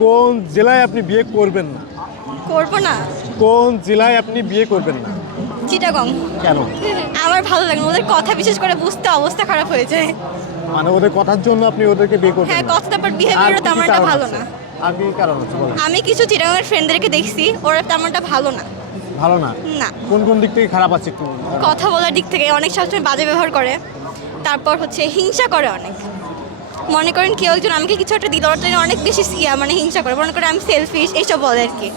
কোন জেলায় আপনি বিয়ে করবেন? না করব না। কোন জেলায় আপনি বিয়ে করবেন? না চিটাগং। কেন? আমার ভালো লাগে না। ওদের কথা বিশেষ করে বুঝতে অবস্থা খারাপ হয়ে যায় মানে ওদের কথার জন্য আপনি ওদেরকে বিয়ে করবেন? হ্যাঁ? কথাটা বাট আর বিহেভিয়ারও কি তেমন একটা কারণ ভালো না কি কারণ আছে বলেন? আমি কিছু চিটাগংয়ের ফ্রেন্ডদেরকে দেখছি ওরা তেমনটা ভালো না। ভালো না? না। কোন কোন দিক থেকে খারাপ আছে একটু কথা বলার দিক থেকে অনেক সবসময় বাজে ব্যবহার করে। তারপর হচ্ছে হিংসা করে অনেক। মনে করেন কেউ একজন আমাকে কিছু একটা দিল ওটা অনেক বেশি সিয়া মানে হিংসা করে। মনে করেন আমি সেলফিশ এইসব বলে আর কি।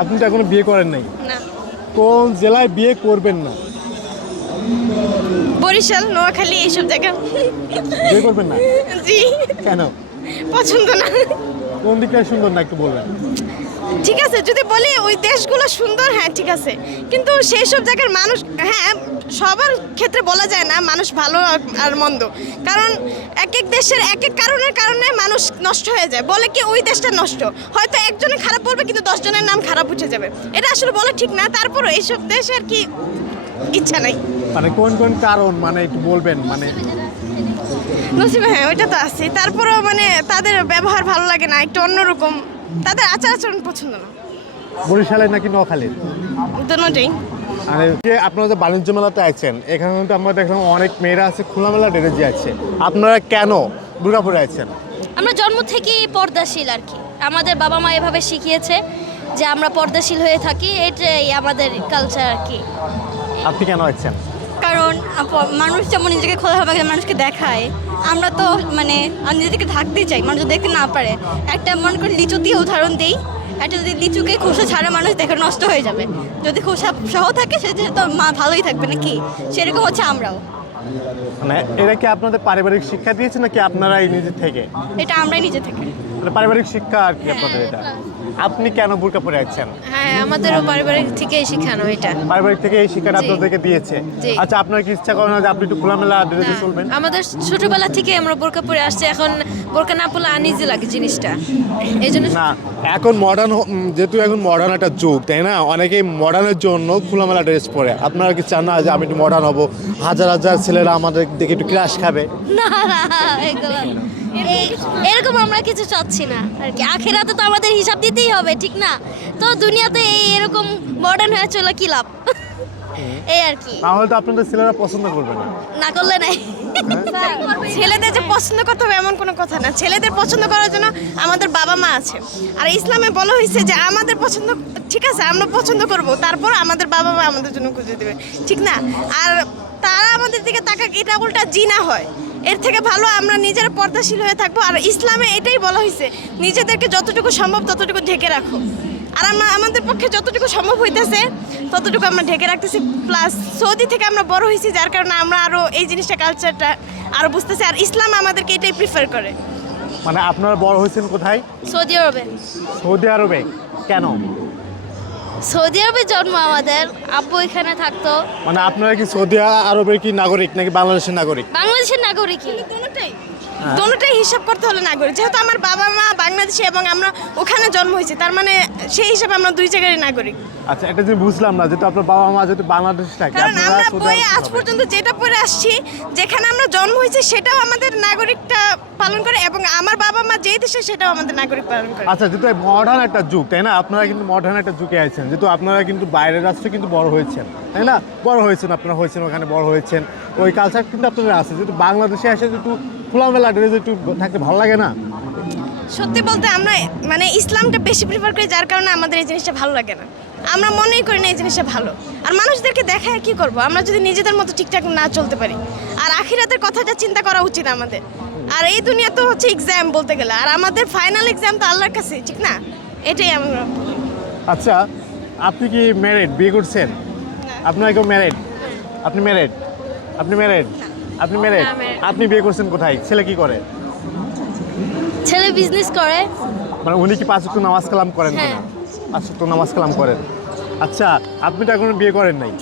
আপনি তো এখনও বিয়ে করেন নাই? না। কোন জেলায় বিয়ে করবেন না? বরিশাল নোয়াখালী এইসব জায়গা বিয়ে করবেন না? জি। কেন? পছন্দ না। কোন দিকটা সুন্দর না একটু বলবেন? ঠিক আছে যদি বলি ওই দেশগুলো সুন্দর হ্যাঁ ঠিক আছে। কিন্তু সেই সব জায়গার মানুষ হ্যাঁ সবার ক্ষেত্রে বলা যায় না মানুষ ভালো আর- মন্দ। কারণ এক এক দেশের এক এক কারণের কারণে মানুষ নষ্ট হয়ে যায়। বলে কি ওই দেশটা নষ্ট? হয়তো একজনে খারাপ বলবে কিন্তু দশজনের নাম খারাপ উঠে যাবে। এটা আসলে বলা ঠিক না। তারপরও এইসব দেশে আর কি ইচ্ছা নাই। মানে কোন কোন কারণ মানে একটু বলবেন মানে? নসিবে হ্যাঁ ওইটা তো আছে তারপরেও মানে তাদের ব্যবহার ভালো লাগে না একটু অন্যরকম। তাদের আচার আচরণ পছন্দ না। বরিশালে নাকি নোয়াখালীর দুটোই মানে যে আপনারা যে বাণিজ্য মেলাতে আছেন এখানে তো আমরা দেখলাম অনেক মেয়েরা আছে খোলামেলা ড্রেসে আছে আপনারা কেন দুর্গাপুরে আছেন আমরা জন্ম থেকেই পর্দাশীল আর কি। আমাদের বাবা মা এভাবে শিখিয়েছে যে আমরা পর্দাশীল হয়ে থাকি এটাই আমাদের কালচার আর কি। আপনি কেন আছেন কারণ মানুষ যেমন নিজেকে খোলাভাবে মানুষকে দেখায় আমরা তো মানে আমি নিজেদেরকে থাকতেই চাই, মানুষ দেখতে না পারে, একটা মনে করি লিচু দিয়ে উদাহরণ দিই, একটা যদি লিচুকে খোসা ছাড়া মানুষ দেখে নষ্ট হয়ে যাবে। যদি খোসা সহ থাকে, সে তো মা ভালোই থাকবে নাকি? সেরকম হচ্ছে আমরাও। মানে এরা কি আপনাদের পারিবারিক শিক্ষা দিয়েছে নাকি আপনারাই নিজে থেকে? এটা আমরাই নিজে থেকে। মানে পারিবারিক শিক্ষা আর কি আপনাদের এটা? আপনি কেন বোরকা পরে আছেন? হ্যাঁ আমাদেরও পারিবারিক থেকেই শেখানো এটা। পারিবারিক থেকে এই শিক্ষাটা আপনাদেরকে দিয়েছে। আচ্ছা আপনার কি ইচ্ছা করে না যে আপনি একটু খোলামেলা ড্রেসে চলবেন? আমাদের ছোটবেলা থেকে আমরা বোরকা পরে আসছি এখন বোরকা না পরলে আনইজি লাগে জিনিসটা। এই জন্য না এখন মডার্ন যেহেতু এখন মডার্ন একটা যুগ তাই না? অনেকেই মডার্নের জন্য খোলামেলা ড্রেস পরে। আপনারা কি চান না যে আমি একটু মডার্ন হব? হাজার হাজার ছেলেরা আমাদের দেখে একটু ক্রাশ খাবে। না এরকম আমরা কিছু চাচ্ছি না আর কি। আখেরাতে তো আমাদের হিসাব দিতেই হবে ঠিক না? তো দুনিয়াতে এই এরকম মডার্ন হয়ে চলে কি লাভ? এই আর কি। তাহলে তো আপনাদের ছেলেরা পছন্দ করবে না। না করলে নাই। ছেলেদের যে পছন্দ করতে হবে এমন কোনো কথা না। ছেলেদের পছন্দ করার জন্য আমাদের বাবা মা আছে। আর ইসলামে বলা হয়েছে যে আমাদের পছন্দ ঠিক আছে আমরা পছন্দ করব তারপর আমাদের বাবা মা আমাদের জন্য খুঁজে দেবে ঠিক না? আর আমাদের দিকে তাকাক এটা উল্টা জিনা হয়। এর থেকে ভালো আমরা নিজেরা পর্দাশীল হয়ে থাকব। আর ইসলামে এটাই বলা হয়েছে নিজেদেরকে যতটুকু সম্ভব ততটুকু ঢেকে রাখো। আর আমরা আমাদের পক্ষে যতটুকু সম্ভব হইতেছে ততটুকু আমরা ঢেকে রাখতেছি। প্লাস সৌদি থেকে আমরা বড় হয়েছি যার কারণে আমরা আরও এই জিনিসটা কালচারটা আরও বুঝতেছি। আর ইসলাম আমাদেরকে এটাই প্রিফার করে। মানে আপনারা বড় হয়েছেন কোথায়? সৌদি আরবে। সৌদি আরবে। কেন? সৌদি আরবে জন্ম আমাদের। আব্বু এখানে থাকতো। মানে আপনারা কি সৌদি আরবের কি নাগরিক নাকি বাংলাদেশের নাগরিক? বাংলাদেশের নাগরিক দুটোটাই দুটোটাই হিসাব করতে হলে নাগরিক যেহেতু আমার বাবা মা বাংলাদেশে এবং আমরা ওখানে জন্ম হয়েছি তার মানে সেই হিসাবে আমরা দুই জায়গারই নাগরিক। আচ্ছা এটা যে বুঝলাম না যেহেতু আপনার বাবা মা যেহেতু বাংলাদেশে থাকে কারণ আমরা বইয়ে আজ পর্যন্ত যেটা পড়ে আসছি যেখানে আমরা জন্ম হয়েছি সেটাও আমাদের নাগরিকটা পালন করে এবং আমার বাবা মা যেই দেশে সেটাও আমাদের নাগরিক পালন করে। আচ্ছা যেহেতু মডার্ন একটা যুগ তাই না? আপনারা কিন্তু মডার্ন একটা যুগে আছেন যেহেতু আপনারা কিন্তু বাইরের রাষ্ট্রে কিন্তু বড় হয়েছেন তাই না? বড় হয়েছেন আপনারা হয়েছেন ওখানে বড় হয়েছেন। ওই কালচার কিন্তু আপনাদের আছে যেহেতু বাংলাদেশে এসে একটু খোলামেলা ড্রেস একটু থাকতে ভালো লাগে না? সত্যি বলতে আমরা মানে ইসলামটা বেশি প্রিফার করি যার কারণে আমাদের এই জিনিসটা ভালো লাগে না। আমরা মনেই করি না এই জিনিসটা ভালো। আর মানুষদেরকে দেখায় কি করব? আমরা যদি নিজেদের মতো ঠিকঠাক না চলতে পারি। আর আখিরাতের কথাটা চিন্তা করা উচিত আমাদের। আর এই দুনিয়া তো হচ্ছে এক্সাম বলতে গেলে। আর আমাদের ফাইনাল এক্সাম তো আল্লাহর কাছে ঠিক না? এটাই আমরা আচ্ছা আপনি কি ম্যারেড বিয়ে করছেন? আপনার কেউ ম্যারেড আপনি ম্যারেড আপনি ম্যারেড আপনি ম্যারেড। আপনি বিয়ে করছেন কোথায়? ছেলে কি করে? ছেলে বিজনেস করে। মানে উনি কি পাঁচ নামাজ কালাম করেন না কিনা? পাঁচ নামাজ কালাম করেন। আচ্ছা আপনি তো এখন বিয়ে করেন নাই।